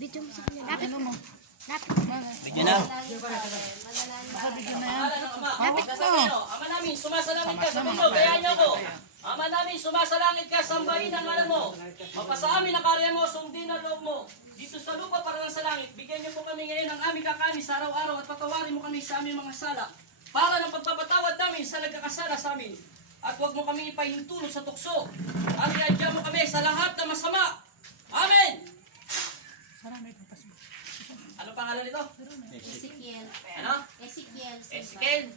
Video mo sa kanya. Lapit mo. Lapit. Video na. Baka video na yan. Lapit mo. Ama namin, sumasalangit ka sa mundo, kaya niyo ko. Ama namin, sumasalangit ka, sambahin ang ngalan mo. Mapasa amin ang karya mo, sundin ang loob mo. Dito sa lupa para lang sa langit, bigyan niyo po kami ngayon ng aming kakanin sa araw-araw at patawarin mo kami sa aming mga sala. Para ng pagpapatawad namin sa nagkakasala sa amin. At huwag mo kami ipahintulot sa tukso. At iadya mo kami sa lahat ng masama. Amen! Ano pangalan nito? Ezekiel. Ano? Ezekiel. Ezekiel.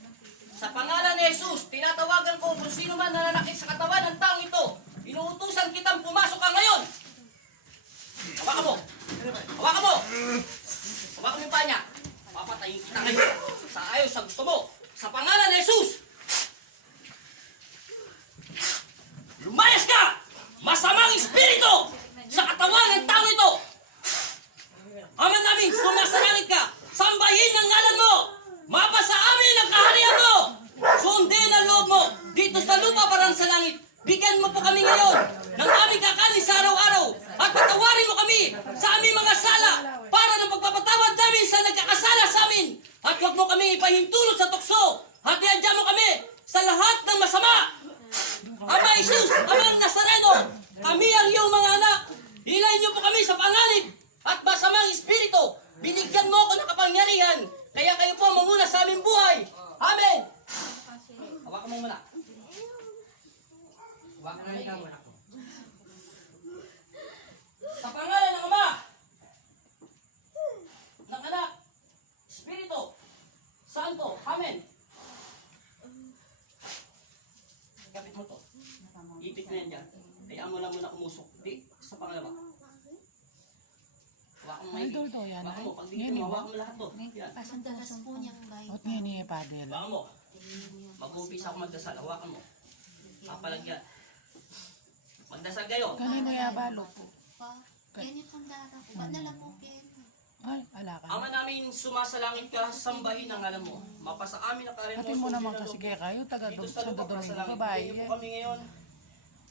Sa pangalan ni Jesus, tinatawagan ko kung sino man nananakit sa katawan ng taong ito. Inuutusan kitang pumasok ka ngayon. Hawakan mo. Hawakan mo. Hawakan mo yung paa niya. Papatayin kita ngayon. Sa ayaw sa gusto mo. Sa pangalan ni Jesus. Lumayas ka! Masamang espiritu sa katawan ng tao ito! Ama namin, sumasalangit ka! Sambahin ang ngalan mo! Mapasa amin ang kaharian mo! Sundin ang loob mo! Dito sa lupa parang sa langit! Bigyan mo po kami ngayon ng aming kakanin sa araw-araw at patawarin mo kami sa aming mga sala para ng pagpapatawad namin sa nagkakasala sa amin at huwag mo kami ipahintulot sa tukso at iadya mo kami sa lahat ng masama! Ama Jesus, Amang Nazareno, kami ang iyong mga anak. Hilayin niyo po kami sa panganib at masamang espiritu. Binigyan mo ako ng kapangyarihan. Kaya kayo po manguna sa aming buhay. Amen. Hawakan mo muna. Hawakan mo ikaw muna. Sa pangalan ng Ama, ng Anak, Espiritu, Santo. Amen. Kapit mo to. Ipit na yan dyan. Kaya mo lang muna umusok. Di, sa pangalawa. Hawakan mo maigi. Hawakan mo. Pag dito mo, hawakan mo lahat to. Yan. Pasandalas po niyang bahay. Ot nga ni Padel. Hawakan mo. Mag-umpisa ako magdasal. Hawakan mo. Papalagyan. Magdasal kayo. Kanino ya balo po? Yan yung tandara po. Padala po kayo. Ay, ala ka. Ama namin, sumasalangit ka, sambahin ang ngalan mo. Mapasa amin ang karin mo. Atin mo sundin naman ang kasi loob mo. kaya kayo, taga Dito sa sa lupa para sa Domingo, langit. babae. Bigyan mo kami ngayon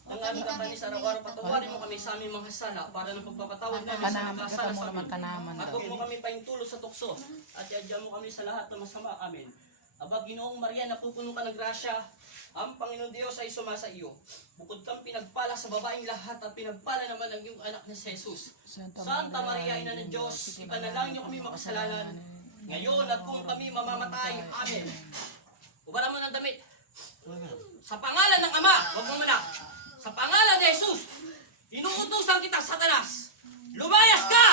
ng aming kakanin sa araw-araw. Patawarin mo kami sa aming mga sala para ng pagpapatawad namin sa Tanaman ka nagkasala mo sa naman amin. tanaman. At huwag mo kami paintulot sa tukso. At iadya mo kami sa lahat ng masama. Amen. Aba, Ginoong Maria, napupuno ka ng grasya. Ang Panginoon Diyos ay sumasa iyo. Bukod kang pinagpala sa babaeng lahat at pinagpala naman ang iyong anak na si Jesus. Santa Maria, Ina ng Diyos, ipanalangin niyo kami makasalanan. Ngayon at kung kami mamamatay. Amen. Ubara mo ng damit. Sa pangalan ng Ama, wag mo muna. Sa pangalan ni Jesus, inuutusan kita, Satanas. Lumayas ka!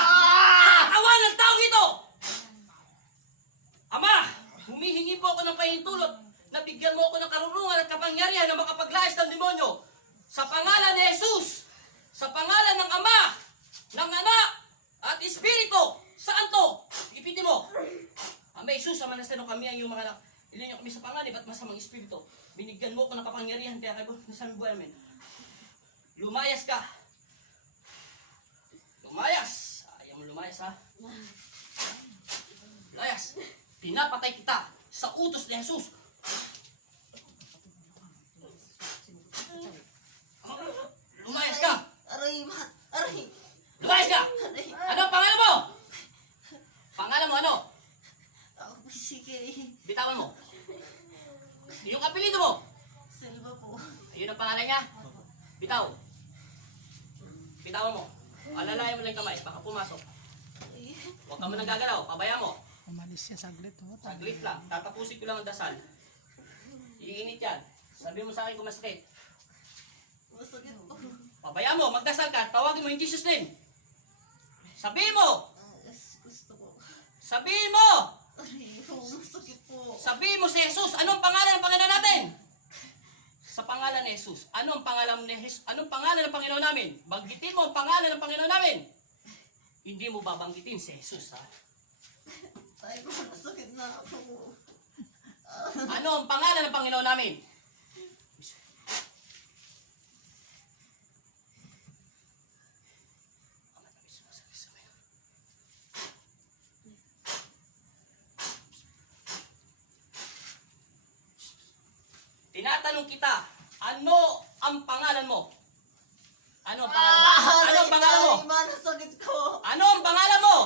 Sa katawan ng taong ito! Ama, humihingi po ako ng pahintulot na bigyan mo ako ng karunungan at kapangyarihan na makapaglayas ng demonyo. Sa pangalan ni Jesus, sa pangalan ng Ama, ng Anak, at Espiritu Santo, ipitin mo. Ama Jesus, Ama Nazareno, kami ang iyong mga anak. Ilan niyo kami sa panganib at masamang espiritu. Binigyan mo ako ng kapangyarihan, kaya kayo nasa aming buhay namin. Lumayas ka. Lumayas. Ayaw mo lumayas, ha? Lumayas. Pinapatay kita sa utos ni Jesus. Lumayas ka. Aray, aray. Lumayas ka. Ano ang pangalan mo? Pangalan mo ano? Ako po sige. Bitawan mo. Yung apelido mo. Silva po. Ayun ang pangalan niya. Bitaw. Bitawan mo. Alalayan mo lang yung kamay. Baka pumasok. Huwag ka mo nang gagalaw. Pabayaan mo. Umalis siya saglit. Oh. Saglit lang. Tatapusin ko lang ang dasal. Iinit yan. Sabi mo sa akin kung masakit. Masakit po. Pabayaan mo. Magdasal ka. Tawagin mo in Jesus name. Sabihin mo. Gusto ko. Sabihin mo. Aray, masakit po. Sabihin mo si Jesus. Anong pangalan ng Panginoon natin? Sa pangalan ni Jesus. Anong pangalan ni Jesus? Anong pangalan ng Panginoon namin? Banggitin mo ang pangalan ng Panginoon namin. Hindi mo babanggitin si Jesus, ha? Ay, ko masakit na ako. Ano ang pangalan ng Panginoon namin? Tinatanong kita, ano ang pangalan mo? Ano ang pangalan mo? Ano ang pangalan mo? Ay, masakit ko. Ano ang pangalan mo?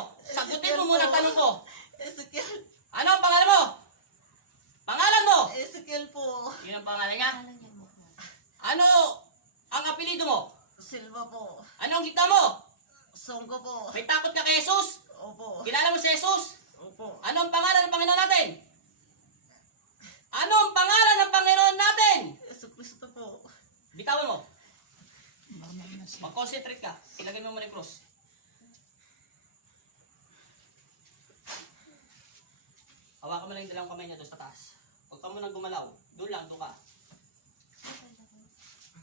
Opo. May takot ka kay Jesus? Opo. Kilala mo si Jesus? Opo. Ano ang pangalan ng Panginoon natin? Ano ang pangalan ng Panginoon natin? Yesu Cristo po. Bitawan mo. Normal na siya. Mag-concentrate ka. Ilagay mo muna yung cross. Hawakan mo lang yung dalawang kamay niya doon sa taas. Huwag ka munang gumalaw. Doon lang, doon ka.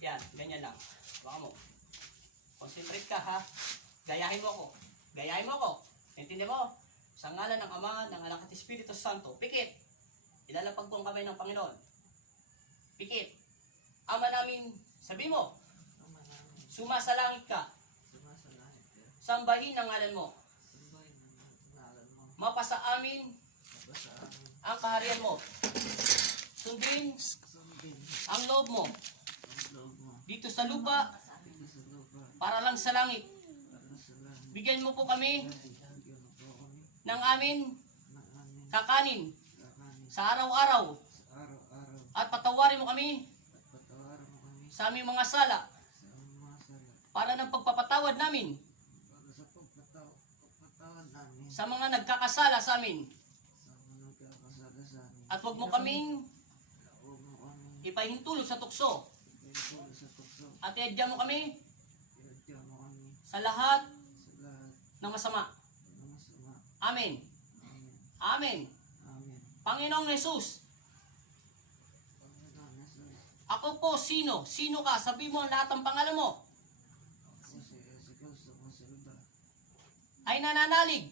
Yan, ganyan lang. Hawakan mo. Concentrate ka ha. Gayahin mo ako. Gayahin mo ako. Intindi mo? Sa ngalan ng Ama, ng Anak at Espiritu Santo. Pikit. Ilalapag ko ang kamay ng Panginoon. Pikit. Ama namin, sabi mo, sumasalangit ka. Sambahin ang ngalan mo. Mapasa amin ang kaharian mo. Sundin ang loob mo. Dito sa lupa, para lang sa langit. Bigyan mo po kami ng amin kakanin sa araw-araw. At patawarin mo kami sa aming mga sala para ng pagpapatawad namin sa mga nagkakasala sa amin. At huwag mo kaming ipahintulot sa tukso. At iadya mo kami sa lahat ng masama. Amen. Amen. Panginoong Jesus, ako po sino? Sino ka? Sabi mo ang lahat ng pangalan mo. Ay nananalig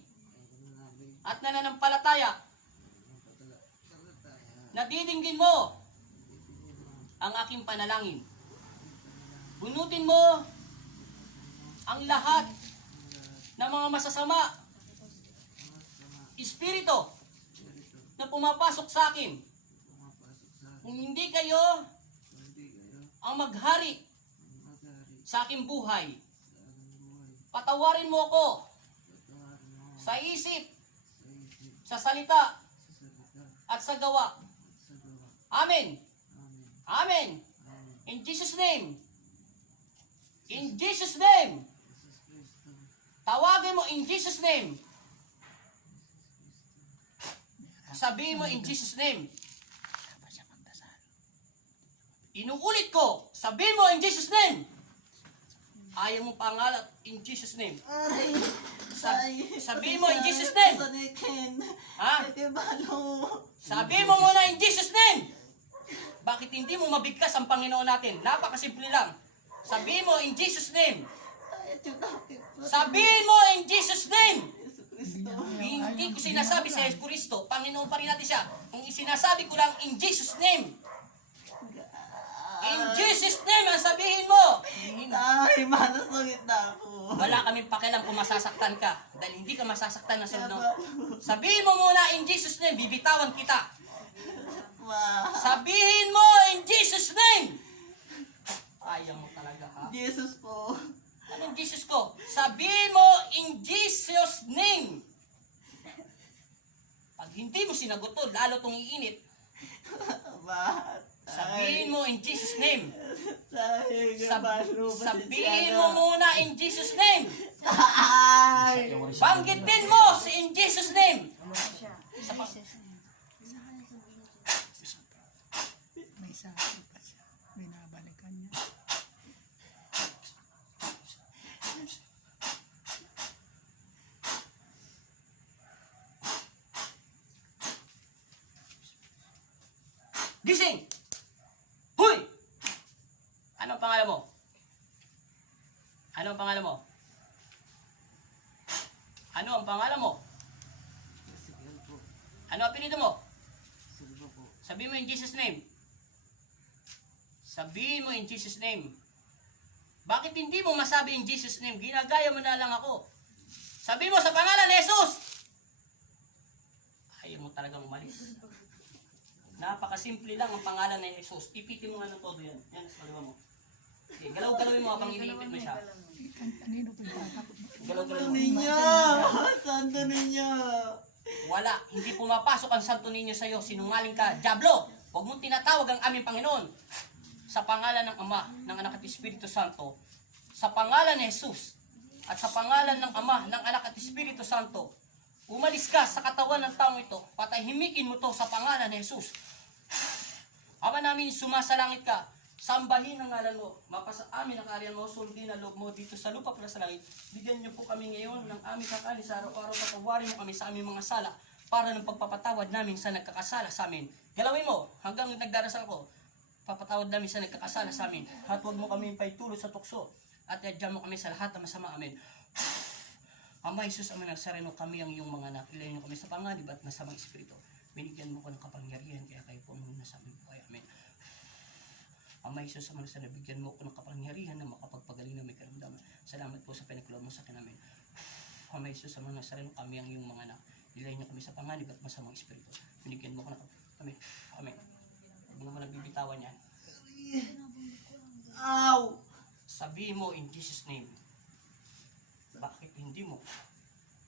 at nananampalataya. Nadidinggin mo ang aking panalangin. Bunutin mo ang lahat ng mga masasama espiritu na pumapasok sa akin. Kung hindi kayo ang maghari sa aking buhay, patawarin mo ako sa isip, sa salita, at sa gawa. Amen. Amen. In Jesus' name. In Jesus' name. Tawagin mo in Jesus' name. Sabihin mo in Jesus' name. Inuulit ko. Sabihin mo in Jesus' name. Ayaw mo pangalat in Jesus' name. Ay. Sabihin mo in Jesus' name. Sanikin. Ha? Ito balo. Sabihin mo muna in Jesus' name. Bakit hindi mo mabigkas ang Panginoon natin? Napakasimple lang. Sabihin mo in Jesus' name. Ito bakit? Sabihin mo in Jesus' name. Yesu Cristo. Hindi ko sinasabi sa Yesu Cristo. Panginoon pa rin natin siya. Kung isinasabi ko lang in Jesus' name. In Jesus' name ang sabihin mo. Ay, manasungit na ako. Wala kaming pakialam kung masasaktan ka. Dahil hindi ka masasaktan ng sunod. Sabihin mo muna in Jesus' name. Bibitawan kita. Wow. Sabihin mo in Jesus' name. Ayaw mo talaga ha. Jesus po. Anong Jesus ko? Sabihin mo in Jesus' name. Pag hindi mo sinagot to, lalo tong iinit. Bakit? Sabihin mo in Jesus' name. Balo. Sabihin mo muna in Jesus' name. Ay. Banggitin mo si in Jesus' name. May sakit pa siya. Binabalikan niya. Gising! Huy! Ano ang pangalan mo? Ano ang pangalan mo? Ano ang pangalan mo? Ano ang apelyido mo? Sabihin mo in Jesus' name. Sabihin mo in Jesus' name. Bakit hindi mo masabi in Jesus' name? Ginagaya mo na lang ako. Sabihin mo sa pangalan ni Jesus! Ayaw mo talagang umalis. Napakasimple lang ang pangalan ni Jesus. Ipitin mo nga ng todo yan. Yan, sa kaliwa mo. Okay, galaw-galawin mo habang iniipit mo siya. Kanino po yung bata? Galaw-galawin mo. Ninyo. Santo ninyo. Wala, hindi pumapasok ang Santo Niño sa iyo. Sinungaling ka, Diablo! Huwag mong tinatawag ang aming Panginoon. Sa pangalan ng Ama, ng Anak at Espiritu Santo, sa pangalan ni Jesus, at sa pangalan ng Ama, ng Anak at Espiritu Santo, umalis ka sa katawan ng taong ito. Patahimikin mo to sa pangalan ni Jesus. Ama namin, sumasalangit ka. Sambahin ang ngalan mo. Mapasa amin ang karyan mo. Sundin ang loob mo dito sa lupa para sa langit. Bigyan niyo po kami ngayon ng aming kakanin sa araw-araw. Patawarin mo kami sa aming mga sala para ng pagpapatawad namin sa nagkakasala sa amin. Galawin mo hanggang nagdarasal ko. Papatawad namin sa nagkakasala sa amin. At huwag mo kami paitulot sa tukso. At yadyan mo kami sa lahat ng masama. Amen. Ama Jesus, Ama Nazareno, kami ang iyong mga anak. Ilayin niyo kami sa panganib at masamang espiritu. Binigyan mo ko ng kapangyarihan, kaya kayo po ang nasa aming buhay. Amen. Ama Jesus, Ama Nazareno, bigyan mo ko ng kapangyarihan na makapagpagaling na may karamdaman. Salamat po sa pinagkulong mo sa akin. Amen. Ama Jesus, Ama Nazareno, kami ang iyong mga anak. Ilayin niyo kami sa panganib at masamang espiritu. Binigyan mo ko ng Amen. Amen. Huwag mo naman nagbibitawan yan. Ow! Sabihin mo in Jesus' name. Bakit hindi mo?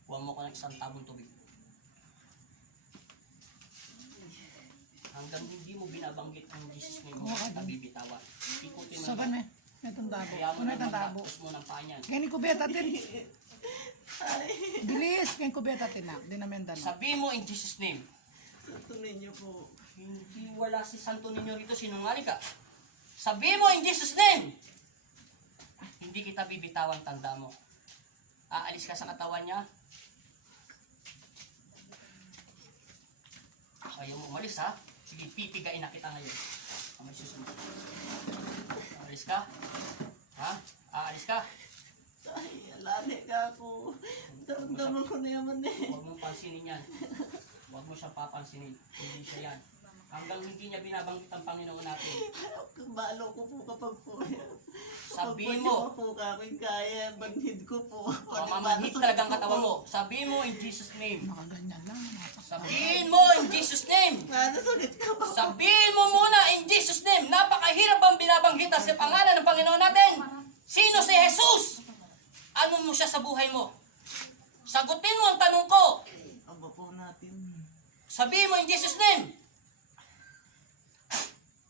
Huwag mo ko ng isang tabong tubig. Hanggang hindi mo binabanggit ang Jesus name mo, nabibitawan. Ikutin mo Saban naman. me. Itong tabo. Kaya mo Ano naman itong tabo? tapos mo ng panyan. Gani ko beta tin. Bilis. Gani ko beta tin na. Di namin dala. Sabihin mo in Jesus name. Tutunin niyo po. Hindi wala si Santo Niño rito, sinungaling ka. Sabihin mo in Jesus name. Hindi kita bibitawan, tanda mo. Aalis ka sa katawan niya. Ayaw mo umalis ha. Sige, pipigain na kita ngayon. Amay susunod. Aalis ka? Ha? Aalis ka? Ay, alali ka ako. Daramdaman ko na yaman eh. Huwag mong pansinin yan. Huwag mo siyang papansinin. Hindi siya yan. Hanggang hindi niya binabanggit ang Panginoon natin. Balo ko po kapag po yan. Sabihin mo. Pag po kakin kaya, banhid ko po. Mamamanhit talagang katawan mo. Sabihin mo in Jesus name. Nakaganyan lang. Nasaktan. Sabihin mo in Jesus name. Nasakit ka po. Sabihin mo muna in Jesus name. Napakahirap ang binabanggit sa pangalan ng Panginoon natin. Sino si Jesus? Ano mo siya sa buhay mo? Sagutin mo ang tanong ko. Aba po natin. Sabihin mo in Jesus name.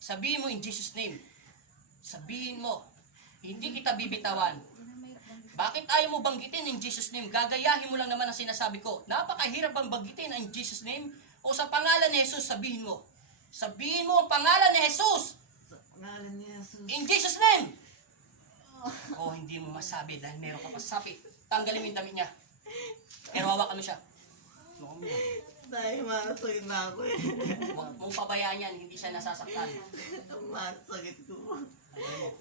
Sabihin mo in Jesus name. Sabihin mo. Hindi kita bibitawan. Bakit ayaw mo banggitin in Jesus name? Gagayahin mo lang naman ang sinasabi ko. Napakahirap bang banggitin ang Jesus name? O sa pangalan ni Jesus, sabihin mo. Sabihin mo ang pangalan ni Jesus. Sa pangalan ni Jesus. In Jesus name. O hindi mo masabi dahil meron ka pasapit. Tanggalin mo yung damit niya. Pero hawakan mo siya. Dahil masakit na ako eh. Huwag mong pabayaan yan, hindi siya nasasaktan. Masakit ko.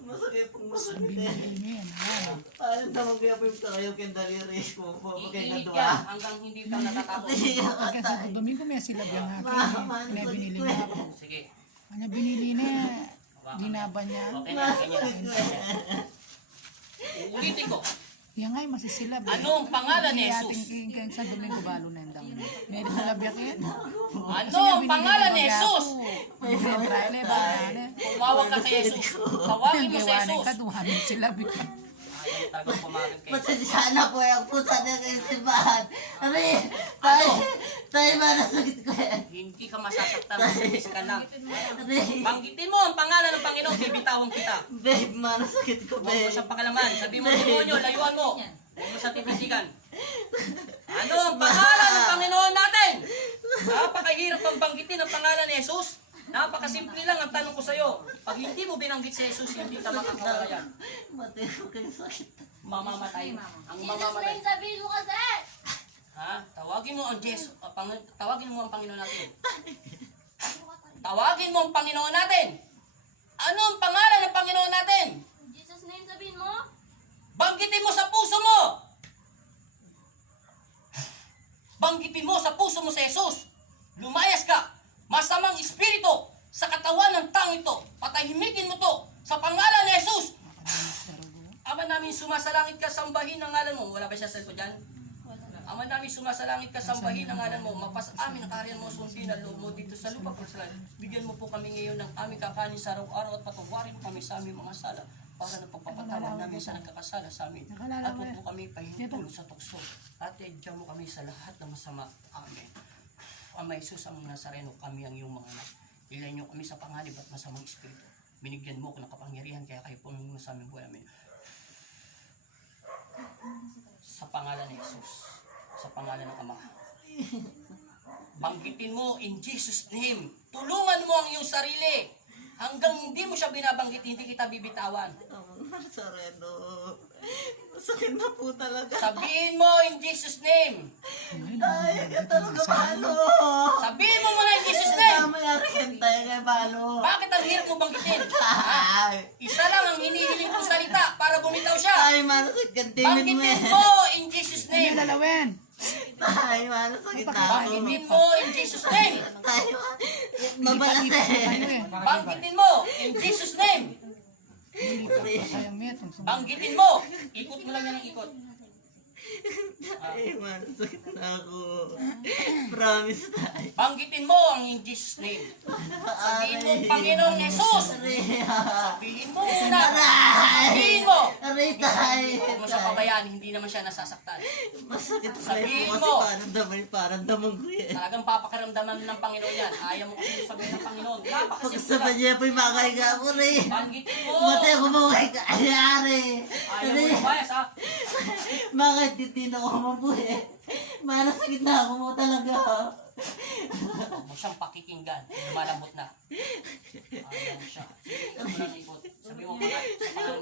Masakit pong masakit Sabi eh. niya yan. Ay. Paano naman kaya po yung kayo kaya daliri ko po. Kaya Iinit nadwa. ka hanggang hindi ka natatakot. Kasi Domingo may sila biyang akin. Kaya binili niya ako. Sige. Kanya binili niya. Ginaba niya. Okay na, ganyan Masakit na. ko eh. Uulitin ko. Yan nga'y masisilab. Ano ang pangalan ni Jesus? Ating king sa Domingo balo na yung damo. May silab yan. Ano ang pangalan ni Jesus? Tumawag ka kay Jesus. Tawagin mo si Jesus. Kaduhanin sila. Ayaw tagang pumagin kay Jesus. Pasensya na po yung pusa niya kayo simbahan. Abi, tayo ba nasakit ko eh. Hindi ka masasaktan. Mabilis ka lang. Abi, Banggitin mo ang pangalan ng Panginoon. Bibitawan kita. babe, manasakit ko Huwag mo babe. siyang pakalaman. Sabi mo, demonyo, layuan mo. Huwag mo siya tititigan. Ano ang pangalan ng Panginoon natin? Napakahirap ang banggitin ang pangalan ni Jesus. Napakasimple lang ang tanong ko sa iyo. Pag hindi mo binanggit si Jesus, hindi ka makakawala yan. Matay ko kayo sakit. Mamamatay. Ang Jesus mamamatay. name, sabihin mo kasi! Ha? Tawagin mo ang Jesus. Tawagin mo ang Panginoon natin. Tawagin mo ang Panginoon natin. Ano ang pangalan ng Panginoon natin? Jesus name, sabihin mo? Banggitin mo sa puso mo. Banggitin mo sa puso mo si Jesus. Lumayas ka. Masamang espiritu sa katawan ng taong ito. Patahimikin mo to sa pangalan ni Jesus. Ama namin, sumasalangit ka, sambahin ang ngalan mo. Wala ba siya cellphone dyan? Ama namin, sumasalangit ka, sambahin ang ngalan mo. Mapas amin ang karyan mo, sundin ang loob mo dito sa lupa. Bigyan mo po kami ngayon ng aming kakanin sa araw-araw at patawarin mo kami sa aming mga sala para na pagpapatawag namin sa nagkakasala sa amin. At huwag mo kami pahintulot sa tukso. At edyan mo kami sa lahat ng masama. Amen. Ama Jesus, ang Nazareno, kami ang iyong mga anak. Ilayin niyo kami sa panganib at masamang espiritu. Binigyan mo ko ng kapangyarihan, kaya kayo po ang sa aming buhay. Amen. Sa pangalan ni Jesus. Sa pangalan ng Ama. Banggitin mo in Jesus' name. Tulungan mo ang iyong sarili. Hanggang hindi mo siya binabanggit, hindi kita bibitawan. Sareno. Masakit na po talaga. Sabihin mo in Jesus' name. Ay, ka talaga balo. Sabihin mo muna in Jesus' name. Tama yan, hintay kay balo. Bakit ang hirap mo banggitin? Ay. Isa lang ang hinihiling kong salita para bumitaw siya. Ay, manasakit ka. Timid mo Banggitin eh. mo in Jesus' Ano name. lalawin? Ay, manasakit na ako. Banggitin mo in Jesus' name. Ay, mabalas eh. Banggitin mo in Jesus' name. Sayang metong Banggitin mo. Ikot mo lang yan ang ikot. Ay, manasakit na ako. Promise tayo. Banggitin mo ang in Jesus' name. Sabihin mo, Panginoong Jesus. Sabihin mo muna. Sabihin mo. Aray tayo. Huwag mo siya pabayaan, hindi naman siya nasasaktan. Masakit sa Sabihin kasi mo. parang damang ko eh. Talagang papakaramdaman ng Panginoon yan. Ayaw mo kasi sabihin ng Panginoon. Pag Napakasimple sa lang. kanya po'y makaiga ako rin. Banggitin mo. Matay ko maway ka. Ayari. Ayaw mo lumayas ha. Bakit titin ako mabuhi? Manasakit na ako mo talaga. Huwag mo siyang pakikinggan. Lumalambot na. Ayaw mo siya. Sige, mo lang ikot. Sabi mo,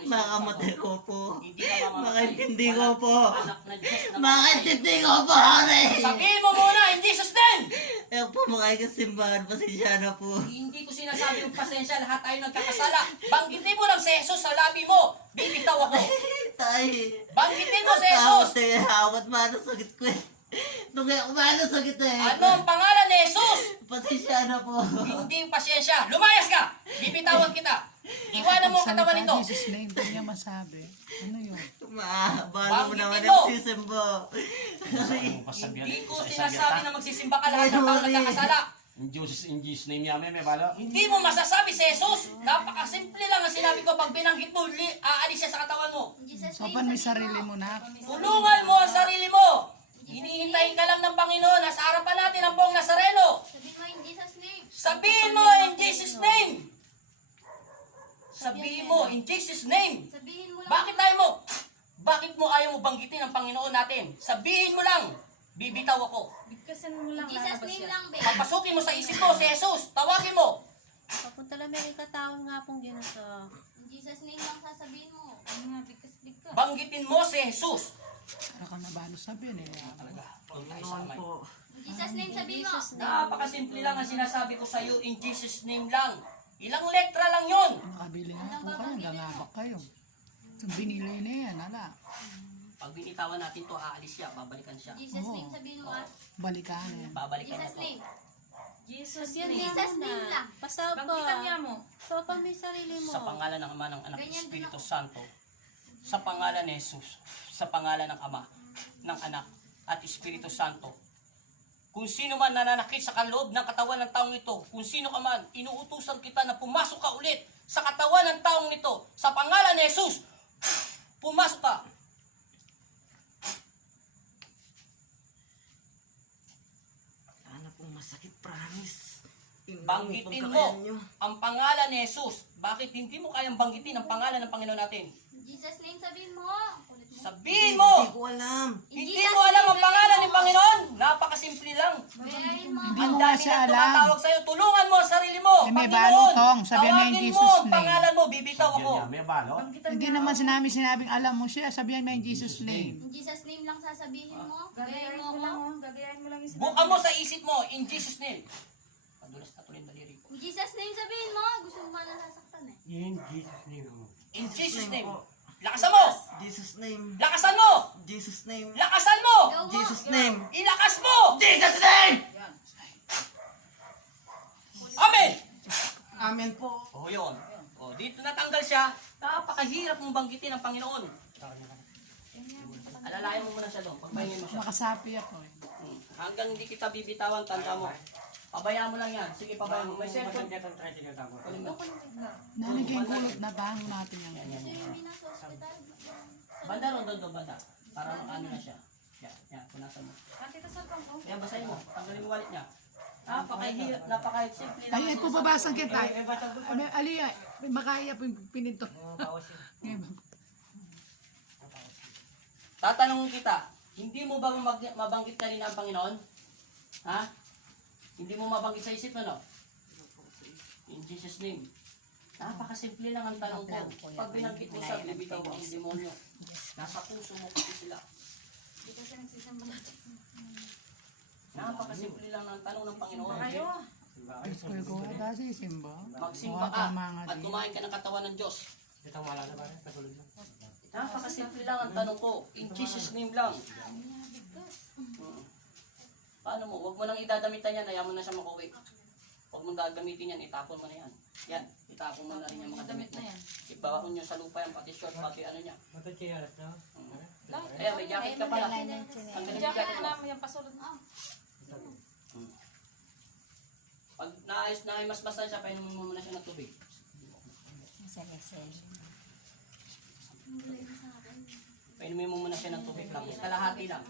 Makamatay ko po. Hindi ka mamamatay. Makaintindi ko po. Anak na Diyos na Makaintindi ko po, Hari. Sabihin mo muna, in Jesus' name! Eh po, makikasimbahan. Pasensya na po. Hindi ko sinasabi yung pasensya, lahat tayo nagkakasala. Banggitin mo lang si Jesus sa labi mo. Bibitaw ako. Tay. Banggitin mo si Jesus. Takot eh. Hawat manasakit ko eh. Tungay ako manasakit eh. Ano ang pangalan ni Jesus? Pasensya na po. Hindi yung pasyensya. Lumayas ka! Bibitawan kita. Iwanan mo ang katawan nito. Jesus name, hindi niya masabi. Ano yun? Balo mo naman Banggitin mo. ang sisimbo. Hindi ko sinasabi na magsisimba ka lahat ng tao nagkakasala. In Jesus name niya, may balo. Hindi mo masasabi si Jesus. Napakasimple lang ang sinabi ko. Pag binanggit mo, aalis siya sa katawan mo. In Jesus' So, name, paano may sabihin sarili mo. mo na? Tulungan mo ang sarili mo. Hinihintayin ka lang ng Panginoon. Nasa harapan natin ang buong Nazareno. Sabihin mo in Jesus' name. Sabihin mo in Jesus' name. Sabihin mo in Jesus' name. Sabihin mo lang. Bakit mo ayaw mo banggitin ang Panginoon natin? Sabihin mo lang. Bibitaw ako. Bigkasan mo lang In Jesus' name lang, be. Papasukin mo sa isip mo si Jesus. Tawagin mo. Papunta lang may katawang nga pong ginasa. In Jesus' name lang sasabihin mo. Ano nga, bigkas. Banggitin mo si Jesus. Ano ka nabalo sabihin eh? Talaga. Huwag tayo sa kamay. In Jesus' name sabihin mo. Napakasimple lang ang sinasabi ko sa iyo. In Jesus' name lang. Ilang letra lang yon. Nakabili nga po kayo, nangabak kayo. Yung binili na yan, ala. Pag binitawan natin to, aalis siya. Babalikan siya. In Jesus' name sabihin mo. Balikan na yan. Babalikan na Jesus' to. name. Jesus Yan, name. Jesus name lang. Pasapa. Banggitan niya mo. So, pa may sarili mo. Sa pangalan ng Ama, ng Anak, ng Ganyan din Espiritu ako. Santo. Sa pangalan ni Jesus. Sa pangalan ng Ama, ng Anak, at Espiritu Santo. Kung sino man nananakit sa kaloob ng katawan ng taong ito, kung sino ka man, inuutusan kita na pumasok ka ulit sa katawan ng taong ito. Sa pangalan ni Jesus, pumasok ka. Ano pong masakit, promise. Banggitin mo ang pangalan ni Jesus. Bakit hindi mo kayang banggitin ang pangalan ng Panginoon natin? In Jesus' name sabihin mo. Kulit mo. Sabihin mo! Hindi ko alam. Hindi mo alam ang pangalan ng Panginoon? Napakasimple lang. Bayahin mo. Hindi Ang mo nga dami siya na alam. tumatawag sa'yo. Tulungan mo ang sarili mo. Eh, may Panginoon, balutong. Sabihin mo yung tawagin Jesus mo ang name. pangalan mo. Bibitaw ako. Yan, may balo. Hindi naman sinabing alam mo siya, sabihan mo yung Jesus name. In Jesus' name lang sasabihin mo. Bayahin Gagayahin mo mo lang, ako. oh. Gagayahin mo lang yung Buka mo sa isip mo. In Jesus' name. Padulas na tuloy yung daliri ko. In Jesus' name sabihin mo. Gusto mo ba nasasaktan eh? In Jesus' name. Lakasan mo! Jesus name. Lakasan mo! Jesus name. Lakasan mo! Go mo. Jesus name. Ilakas mo! Jesus name! Amen! Amen po. O yun. O, dito natanggal siya. Napakahirap mong banggitin ang Panginoon. Alalayan mo muna siya doon. Pagpahingin mo siya. Makasapi ako eh. Hanggang hindi kita bibitawan, tanda mo. Pabayaan mo lang yan. Sige, pabayaan mo. May cellphone. Kunin mo. Naligay kulot na bang natin yan. Yan, yan, Ito yan. yung binasa sa ospital. Banda ron, doon, banda. Para ano na siya. Yan, yan. Punasan mo. Tita sa pang, oh. Yan, basahin mo. Tanggalin mo wallet niya. Napakahirap, napakasimple lang. Ay, ko babasang kita. Aliya, makaya po yung pininto. Tatanungin kita, hindi mo ba mabanggit kanina ang Panginoon? Ha? Hindi mo mabanggit sa isip mo, no? In Jesus' name. Napakasimple lang ang tanong ko. Pag binanggit mo siya, bibitaw ang demonyo. Nasa puso mo kasi sila. Hindi kasi nagsisamba natin. Napakasimple lang ng tanong ng Panginoon. Kayo. Diyos ko ko dati simba. Magsimba ka at kumain ka ng katawan ng Diyos. Ito wala na ba? Kasulod na. Napakasimple lang ang tanong ko. In Jesus' name lang. Paano mo? Huwag mo nang idadamitan yan. Ayaw mo na siya makuwi. Huwag mong gagamitin yan. Itapon mo na yan. Yan. Itapon mo na rin yung mga damit mo. Ibaon nyo sa lupa yan. Pati short, pati ano niya. Kaya may jacket ka pala. Ang galing Jacket jacket mo. na namin yung pasulod mo. Pag naayos na ay mas-masan siya, painumin mo muna siya ng tubig. Painumin mo muna siya ng tubig. Tapos kalahati lang.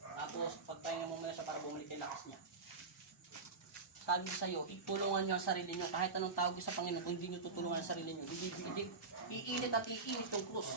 Tapos pagpahinga mo muna siya para bumalik yung lakas niya. Sabi sa'yo, itulungan niyo ang sarili niyo. Kahit anong tawag sa Panginoon, kung hindi niyo tutulungan ang sarili niyo, iinit at iinit yung krus.